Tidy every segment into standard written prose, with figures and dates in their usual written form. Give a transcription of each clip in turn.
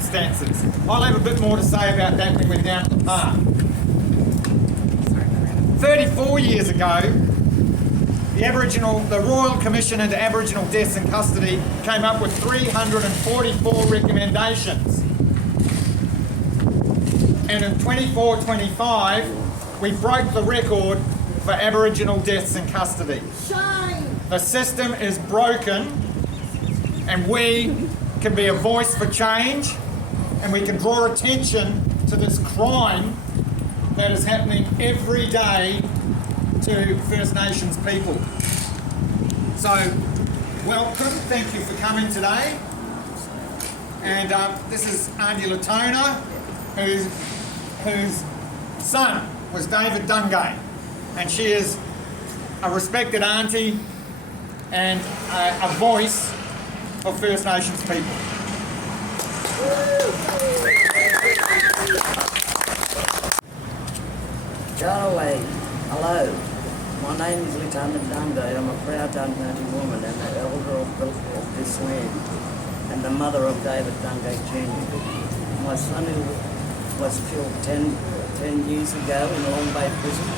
circumstances. I'll have a bit more to say about that when we're down at the park. 34 years ago, the Royal Commission into Aboriginal Deaths in Custody came up with 344 recommendations. And in 24-25, we broke the record for Aboriginal deaths in custody. Shame. The system is broken, and we can be a voice for change, and we can draw attention to this crime that is happening every day to First Nations people. So, welcome, thank you for coming today. And this is Auntie Leetona, whose son was David Dungay. And she is a respected auntie and a voice of First Nations people. Charlie, hello. My name is Leetona Dungay. I'm a proud Dungay woman and the elder of this land and the mother of David Dungay Jr. My son who was killed 10 years ago in Long Bay Prison.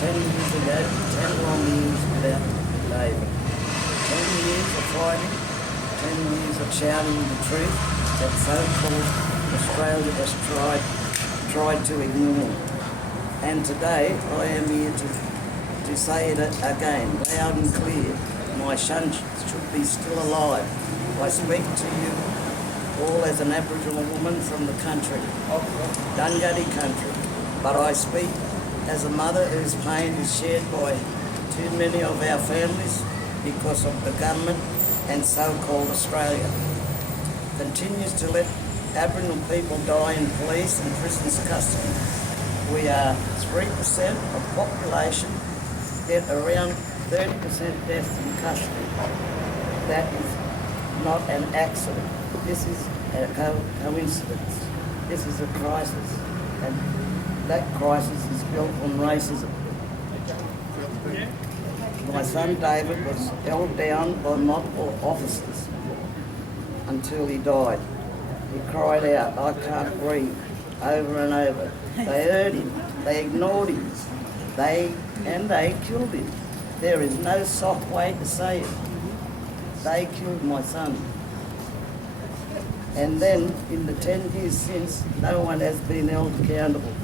10 years ago, 10 long years without David. 10 years of fighting, 10 years of shouting the truth that so-called Australia has tried to ignore. And today I am here to say it again, loud and clear. My son should be still alive. I speak to you all as an Aboriginal woman from the country, Dungay country, but I speak as a mother whose pain is shared by too many of our families because of the government and so-called Australia. Continues to let Aboriginal people die in police and prisons custody. We are 3% of population, yet around 30% deaths in custody. That is not an accident. This is a coincidence. This is a crisis. And that crisis is built on racism. My son David was held down by multiple officers until he died. He cried out, "I can't breathe," over and over. They heard him, they ignored him, they killed him. There is no soft way to say it. They killed my son. And then, in the 10 years since, no one has been held accountable.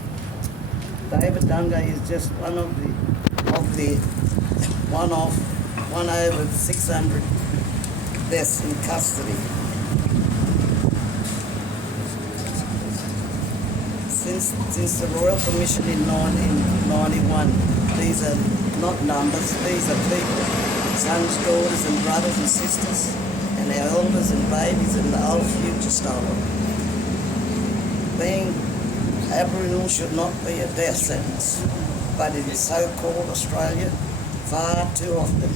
David Dungay is just one over 600 deaths in custody. Since the Royal Commission in 1991, these are not numbers, these are people, sons, daughters and brothers and sisters, and our elders and babies and the whole future stolen. Being Aboriginal should not be a death sentence, but in so-called Australia, far too often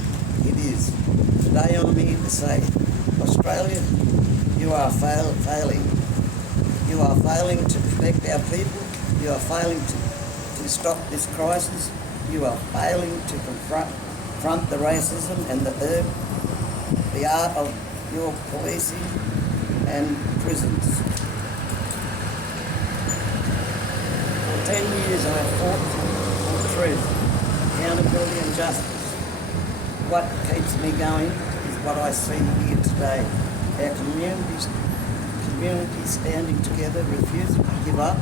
it is. Today I'm here to say, Australia, you are failing. You are failing to protect our people. You are failing to stop this crisis. You are failing to confront the racism and the art of your policing and prisons. For 10 years I have fought for truth, accountability and justice. What keeps me going is what I see here today. Our communities standing together, refusing to give up,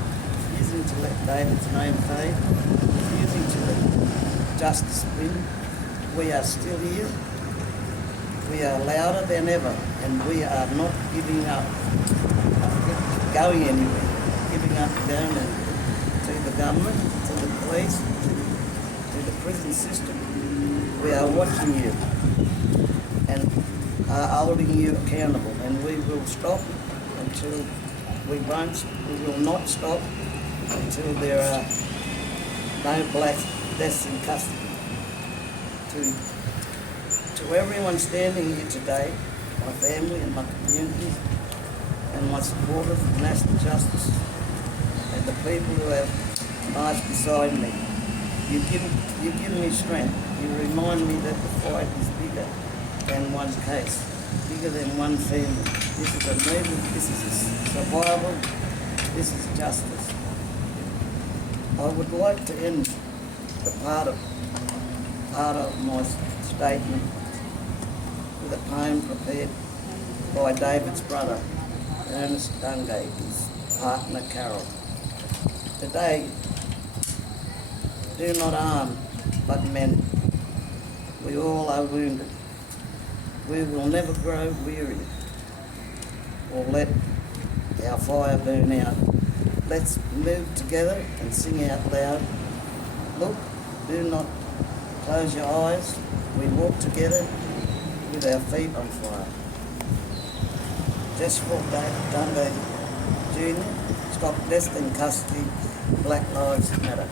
refusing to let David's name fade, refusing to let justice win. We are still here. We are louder than ever, and we are not giving up, going anywhere, giving up down to the government, to the police, to the prison system. We are watching you and are holding you accountable, and we will stop until we will not stop until there are no black deaths in custody. To everyone standing here today, my family and my community and my supporters of national justice and the people who have marched beside me, you give me strength. You remind me that the fight is bigger than one case. bigger than one family. This is a movement, this is a survival, this is justice. I would like to end the part of my statement with a poem prepared by David's brother, Ernest Dungay, his partner Carol. Today, do not arm, but mend. We all are wounded. We will never grow weary or let our fire burn out. Let's move together and sing out loud. Look, do not close your eyes. We walk together with our feet on fire. Just for David Dungay Jr., stop death in custody. Black Lives Matter.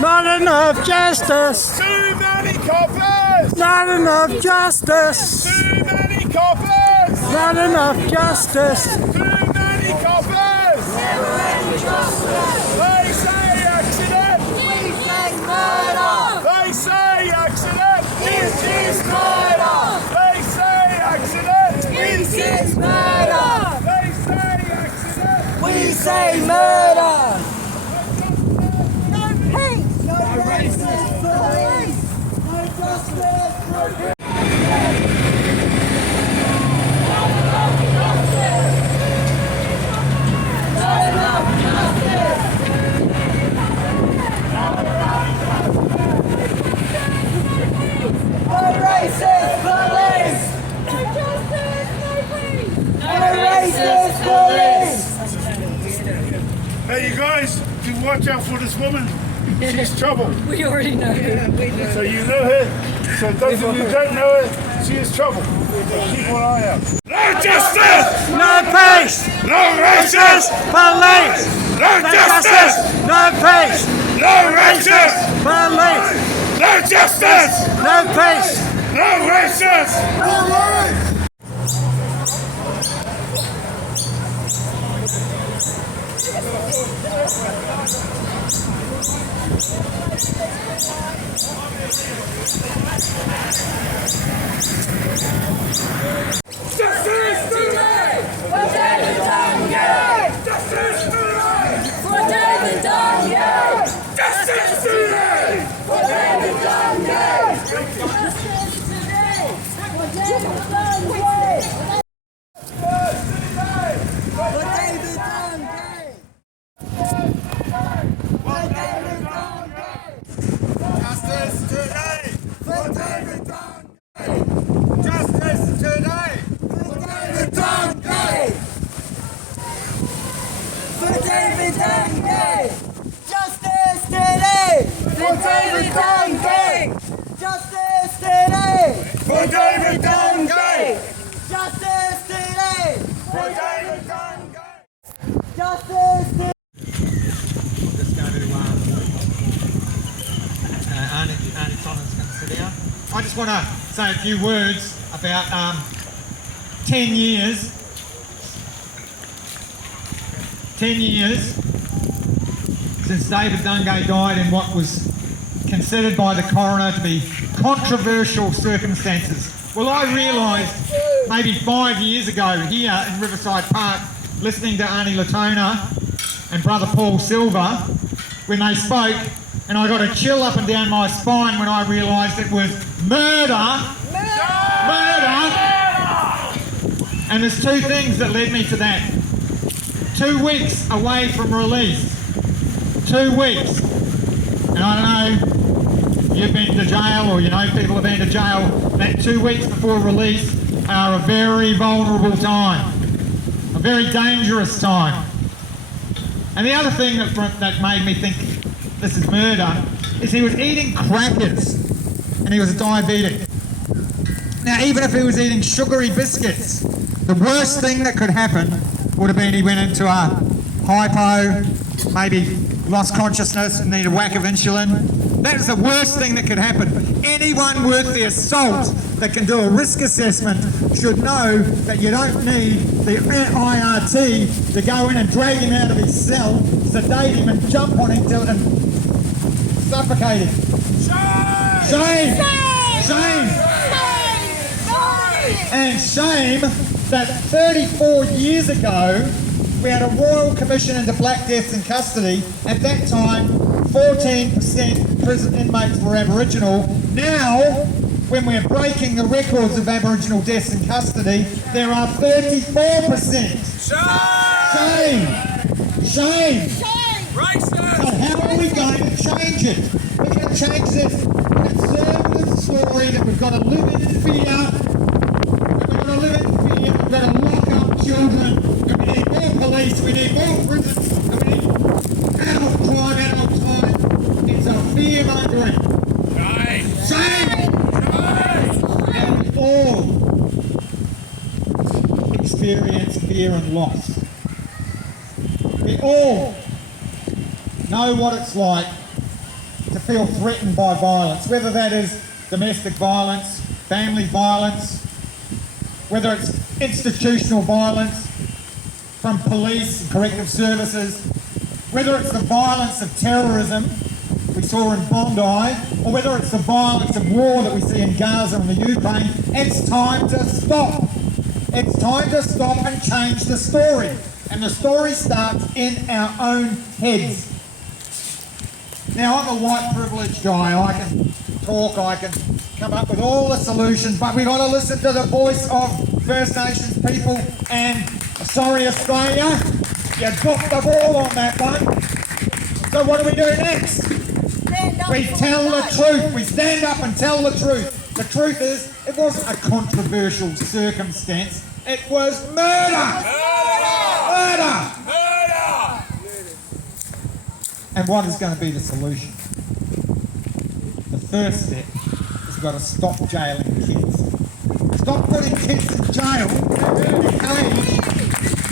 Not enough justice! Too many coppers! Not enough justice! Too many coppers! Not enough justice! Too many coppers! Never any justice! They say accident! We say murder! They say accident! This is murder! They say accident! This is murder! They say accident! We say murder! No peace! No racist police! No justice! No peace! Hey, you guys, do watch out for this woman. She's trouble. We already know. So you know her. So those of you who don't know her, she is trouble. Keep an eye out. No justice! No peace! No racist! Police! No justice! No peace! No racist! Police! No justice! No peace! No racist! Justice today! For David Dungay! Justice today! For David Dungay! Justice today! For David Dungay! Justice today! For David Dungay! For David Dungay! For David Dungay! Justice today! For David Dungay! Justice today! For David Dungay! Justice today! Just go to Auntie Connor's going to sit down. I just want to say a few words about 10 years. 10 years since David Dungay died in what was considered by the coroner to be controversial circumstances. Well, I realised maybe 5 years ago here in Riverside Park, listening to Auntie Leetona and Brother Paul Silver, when they spoke, and I got a chill up and down my spine when I realised it was murder. Murder! And there's two things that led me to that. 2 weeks away from release. 2 weeks. And I don't know, you've been to jail or you know people have been to jail, that 2 weeks before release are a very vulnerable time. A very dangerous time. And the other thing that made me think this is murder is he was eating crackers and he was a diabetic. Now even if he was eating sugary biscuits, the worst thing that could happen would have been he went into a hypo, maybe lost consciousness and needed a whack of insulin. That is the worst thing that could happen. Anyone worth their salt that can do a risk assessment should know that you don't need the IRT to go in and drag him out of his cell, sedate him and jump on him till and suffocate him. Shame! Shame! And shame that 34 years ago we had a Royal Commission into Black Deaths in Custody. At that time, 14% prison inmates were Aboriginal. Now, when we're breaking the records of Aboriginal deaths in custody, there are 34%. Shame! Shame! But how are we going to change it? We're going to change this conservative story that we've got to live in fear. We've got to live in fear. We've got to lock up children. And we need more police. We need more prisons. And we need adult crime. It's a fear-mongering. Shame! And we all experience fear and loss. We all know what it's like to feel threatened by violence, whether that is domestic violence, family violence, whether it's institutional violence from police and corrective services, whether it's the violence of terrorism we saw in Bondi, or whether it's the violence of war that we see in Gaza and the Ukraine. It's time to stop. It's time to stop and change the story. And the story starts in our own heads. Now, I'm a white privileged guy. I can talk, I can come up with all the solutions, but we've got to listen to the voice of First Nations people. And sorry, Australia, you dropped the ball on that one. So what do we do next? We tell the truth. We stand up and tell the truth. The truth is, it wasn't a controversial circumstance. It was murder! Murder! And what is going to be the solution? The first step is we've got to stop jailing kids. Stop putting kids in jail in a cage.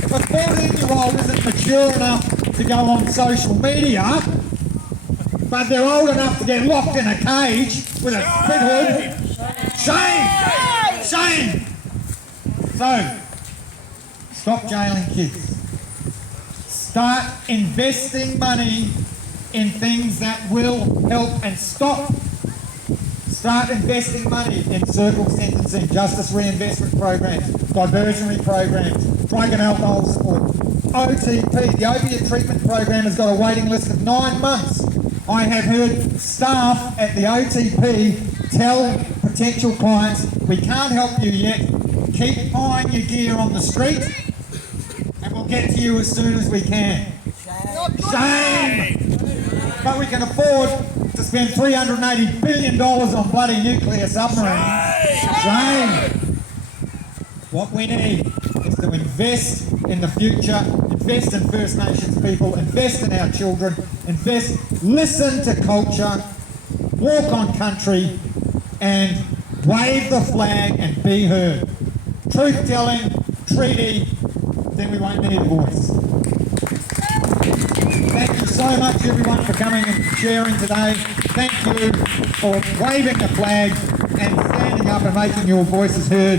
If a 14-year-old isn't mature enough to go on social media, but they're old enough to get locked in a cage with a spit hood. Shame! Shame! So, stop jailing kids. Start investing money in things that will help and stop. Start investing money in circle sentencing, justice reinvestment programs, diversionary programs, drug and alcohol support. OTP, the opiate treatment program, has got a waiting list of 9 months. I have heard staff at the OTP tell potential clients, we can't help you yet, keep buying your gear on the street and we'll get to you as soon as we can. Shame! But we can afford to spend $380 billion on bloody nuclear submarines. Shame! What we need is to invest in the future, invest in First Nations people, invest in our children, listen to culture, walk on country and wave the flag and be heard. Truth-telling, treaty, then we won't need a voice. Thank you so much everyone for coming and sharing today. Thank you for waving the flag and standing up and making your voices heard.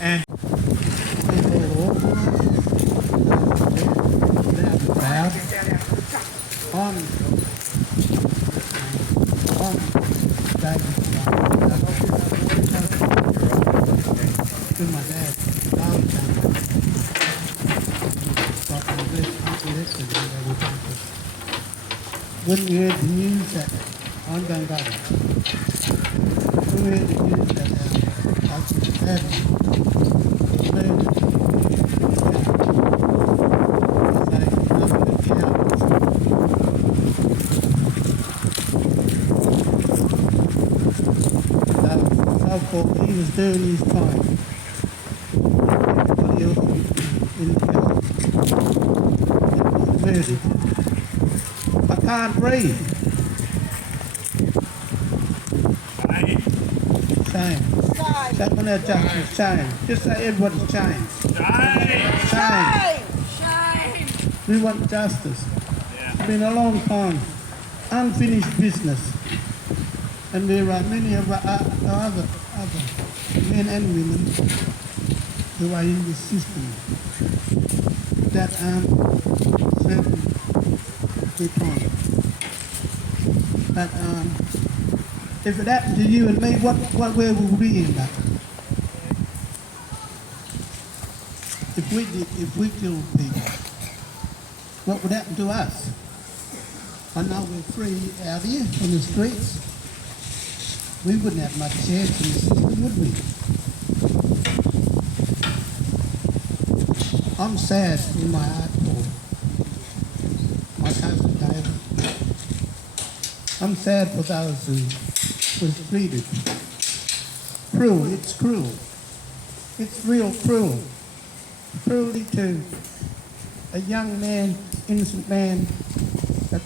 And my dad, when we heard the news that I'm going to go, when we heard the news that I was he was doing his time. Everybody else in the house. Murdered. I can't breathe. Shame. Shut my name, justice. Shame. Just say everybody's shame. Shame. We want justice. It's been a long time. Unfinished business. And there are many of our other men and women who are in this system that serving their time. But if it happened to you and me, where would we end up? If we killed people, what would happen to us? I know we're free out here on the streets. We wouldn't have much chance in the system, would we? I'm sad in my heart for my cousin David. I'm sad for those who was treated. Cruel, it's cruel. It's real cruel. Cruelty to a young man, innocent man that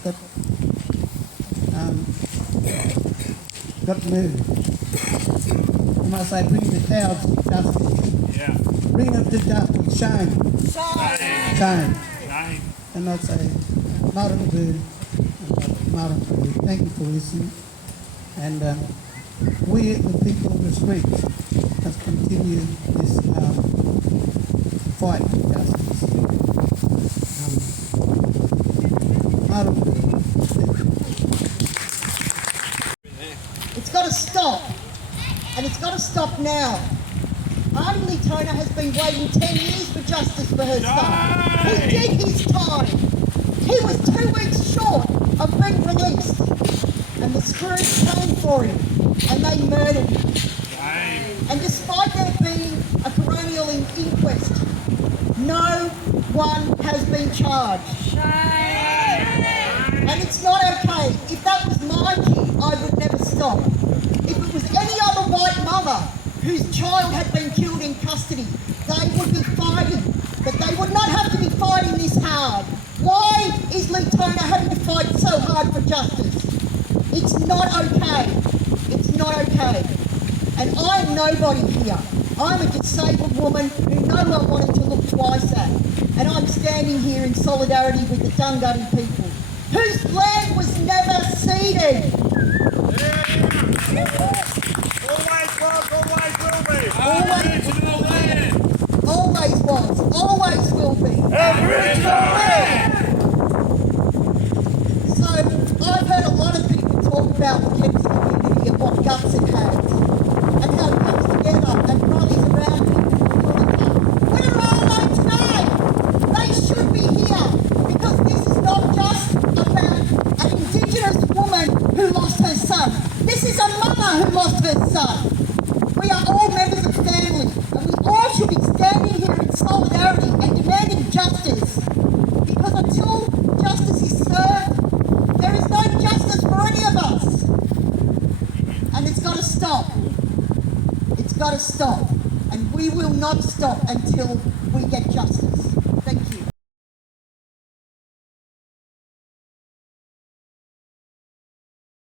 got moved. I must say, bring the cows to justice. Yeah. Bring them to justice. Shame. Shame. And I say, not on good. Not on good. Thank you for listening. And we, the people of the streets, must continue this fight for justice. Not on good. It's got to stop, and it's got to stop now. Auntie Leetona has been waiting 10 years for justice for her son. He did his time. He was 2 weeks short of being released, and the screws came for him, and they murdered him. And despite there being a coronial inquest, no one has been charged. And it's not okay. If that was my kid, I would never stop. If it was any other white mother whose child had been killed in custody, they would be fighting. But they would not have to be fighting this hard. Why is Leetona having to fight so hard for justice? It's not okay. It's not okay. And I'm nobody here. I'm a disabled woman who no one wanted to look twice at. And I'm standing here in solidarity with the Dungay people, whose land was never ceded. Always was, always will be. So I've heard a lot of people talk about the Kempsey community and what guts it has, and how it comes together and rallies around people. Where are they today? They should be here, because this is not just about an Indigenous woman who lost her son. This is a mother who lost her son. We are all members of family, and we all should be standing here in solidarity and demanding justice. Because until justice is served, there is no justice for any of us. And it's got to stop. It's got to stop. And we will not stop until we get justice. Thank you.